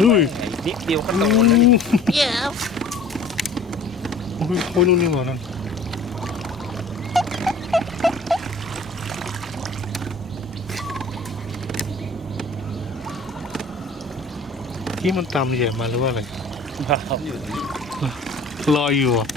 อุ้ยนิดเดียวก็โอ้โดยนแล้วนี่โอ้ยโอ้ยนู่นนี่หว่านั่นที่มันตามเหยียบมาหรือว่าอะไรอยู่ตรงนี้ลอยอยู่อะ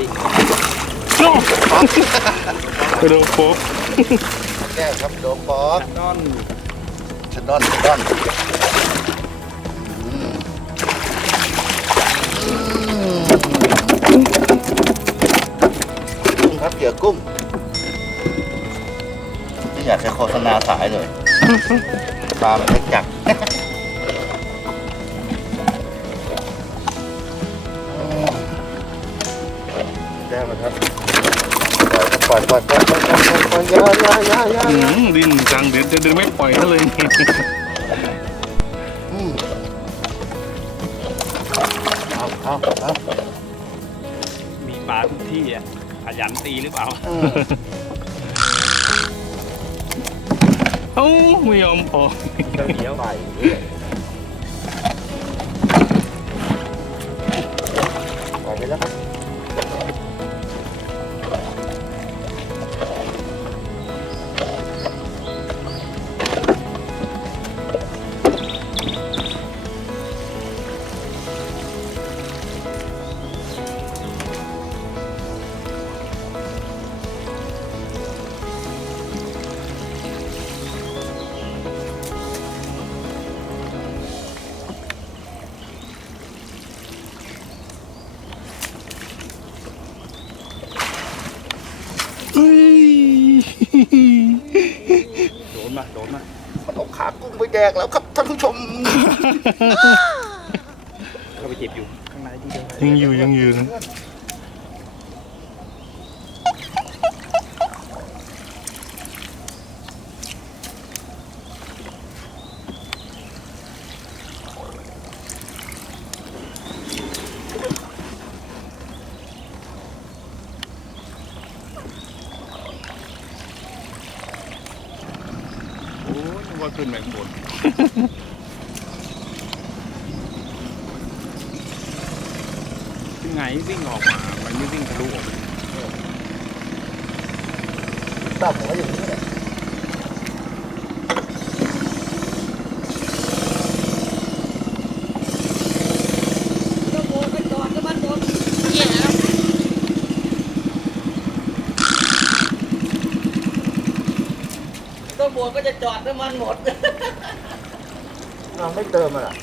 ดิโน่กระโดดโป๊บแก้วครับโดมป๊อกท่อนชะดอนชะดอนกุ้งครับเกี่ยวกุ้งไม่อยากจะโฆษณาสายเลยปลามันเล็กจัด ก้วนะครับปล่อยปล่อยปล่อยปล่อยปล่อยปล่อยยาอยาอยาอยาอืมดิ้นจังเดี๋ยวเดี๋ยวไม่ปล่อยเขาเลยเอาเอาเอามีปลาทุกที่อะขยันตีหรือเปล่าเอ้าไม่ยอมพอเดี๋ยวเดี๋ยวไป โดนมา โดนมามันเอาขากุ้งไปแดกแล้วครับท่านผู้ชม เข้าไปเจ็บอยู่ ข้างในที่เดิมยังอยู่ยังอยู่นะโอ้นึกว่าขึ้นแมงบนยังไงวิ่งออกมา มันไม่วิ่งทะลุออกมาตั้มผมว่าอย่างนี้แหละ ก็ บวกก็จะจอดน้ำมันหมด เราไม่เติมมันอะ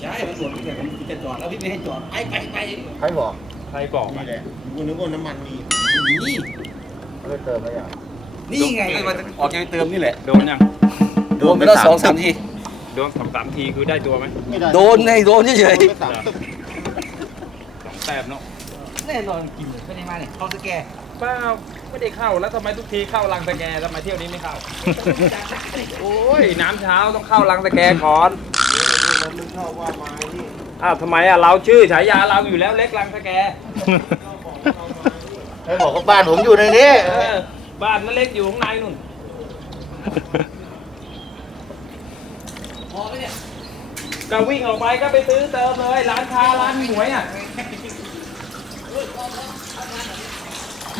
ใช่มันหมดพี่แต่ผมจะจอดแล้วพี่ไม่ให้จอดไปไปไปใครบอกใครบอกนี่อะแหละกูนึกว่าน้ำมันมีนี่ไม่เติมไม่อะนี่ไงมันออกจะไปเติมนี่แหละโดนยังโดนไปแล้วสองสามทีโดนสองสามทีคือได้ตัวไหมไม่ได้โดนไงโดนเฉยโดนไปสามตึกสองแต้มเนาะๆ แน่นอนกินไม่ได้มาเนี่ยเขาสแกนเปล่าไม่ได้เข้าแล้วทำไมทุกทีเข้าลังสแกทำไมเที่ยวนี้ไม่เข้า โอ้ยน้ำเช้าต้องเข้าลังสแกก่อนมันไม่ชอบว่าไม้นี่อ้าวทำไมอะเราชื่อฉายาเราอยู่แล้วเล็กลังสแกใครบอกว่าบ้านผมอยู่ในนี้เออบ้านนั่นเล็กอยู่ข้างในนู่นพอไหมเนี่ยก็วิ่งออกไปก็ไปซื้อเติมเลยร้านค้าร้านหวยอะ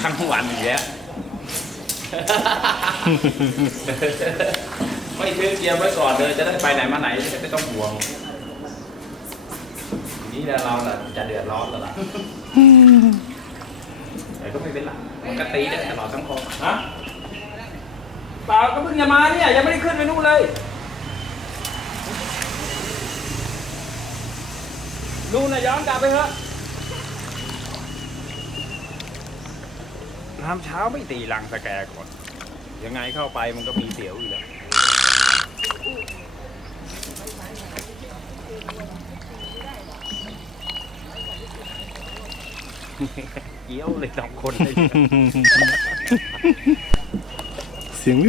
ทั้งวันอย่างเงี้ยไม่ซื้อเกียร์ไว้ก่อนเลยจะได้ไปไหนมาไหนจะไม่ต้องห่วง นี่เราแหละจะเดือดร้อนแล้วล่ะแต่ก็ไม่เป็นไรมันก็ตีได้ตลอดทั้งคงฮะเปล่าก็เพิ่งจะมาเนี่ยยังไม่ได้ขึ้นไปนู่นเลยนู่นน่ะย้อนกลับไปเถอะ น้ำเช้าไม่ตีลังสแกก่อน ยังไงเข้าไปมันก็มีเสียวอยู่แล้วเกี้ยวเลยสองคนเลยเสียงเนี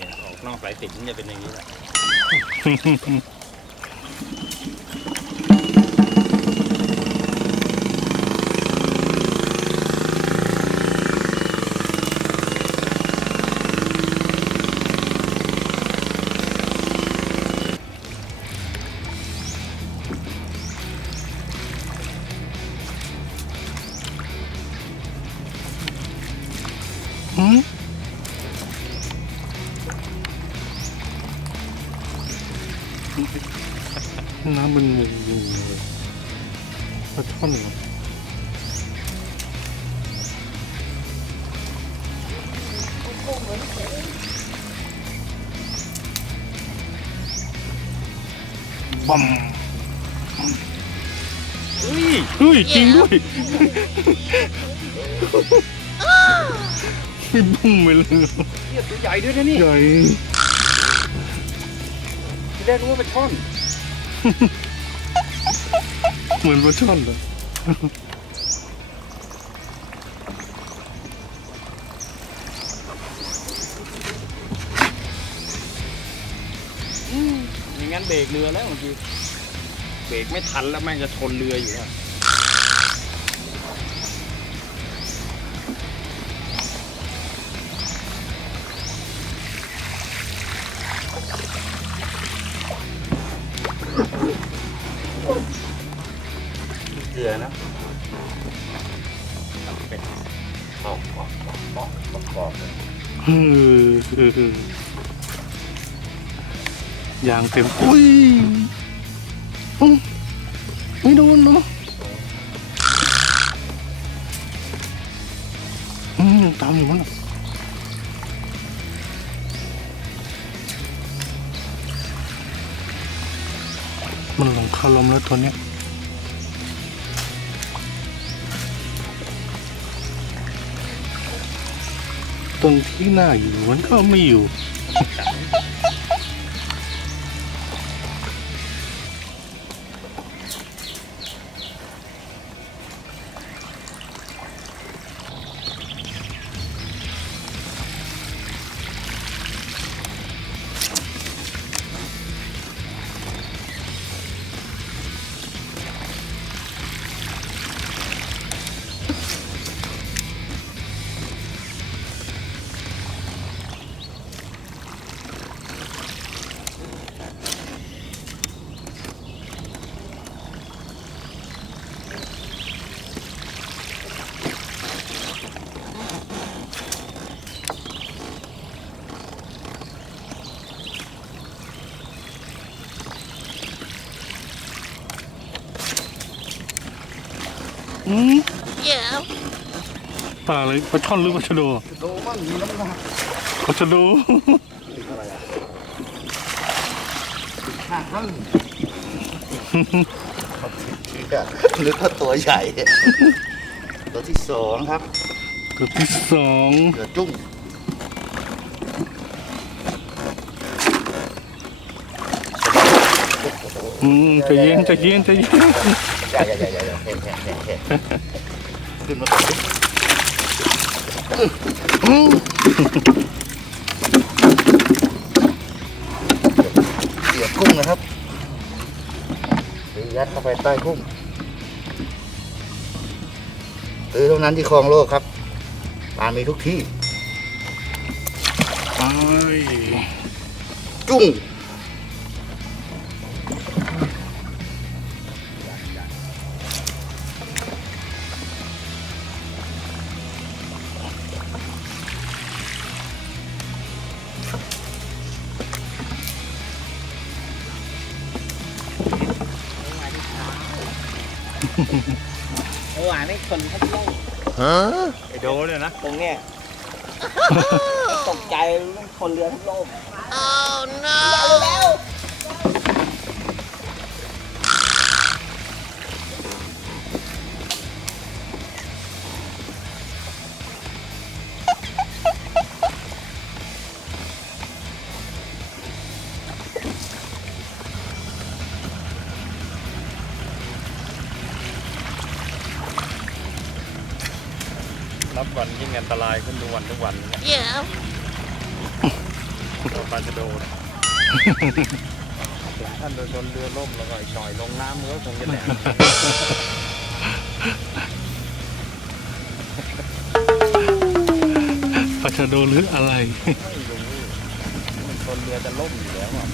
่ยออกนอกสายสิญจนจะเป็นอย่างนี้แหละ ปลาช่อนเหรอบัมเฮ้ยเฮ้ยจริงด้วยบุ้มไปเลยเทียตัวใหญ่ด้วยนะนี่ใหญ่ที่แรกรู้ว่าเป็นช่อน เหมือนปลาช่อนเลย อย่างงั้นเบรกเรือแล้วเมื่อกี้ เบรกไม่ทันแล้วแม่งจะชนเรืออยู่แล้ว ยางเต็มอุ้ยอไม่โดนเนาะอืมตามอยู่มั้งมันหลงคาลมแล้วตัวเนี้ย ตรงที่หน้าอยู่มันก็ไม่อยู่ ลาอะไรปลาช่อนหรือปลาชะโดโดมั่งมีน้ำหนักปลาชะโดอะไรอะห้าครั้งนึกว่าตัวใหญ่ ตัวที่สองครับ ตัวที่สองเกือจุ้งอืมใจเย็นใจเย็นใจเย็นใหญ่ใหญ่ใหญ่ใหญ่เห็นเห็นเห็นเห็นขึ้นมาก่อนดิอืม เสียบกุ้งนะครับตียัดเข้าไปใต้กุ้งตือเท่านั้นที่คลองโลกครับปลามีทุกที่ไอ้จุ้ง มื่อวานนี่คนพัดลมฮะไอโดเนี่ยนะตรงเนี้ยตกใจคนเรือพัดลมเร็วรับวั นยิ่งอันตรายขึ้นทุกวันทุกวันเนี่ยตัวปลาจะโดนถึงท่านโดนชนเรือล่มแล้วก็อีกหน่อยลงน้ำมันก็คงจะแหลมปลาชะโดหรืออะไรไม่รู้มันชนเรือจะล่มอยู่แล้วอะ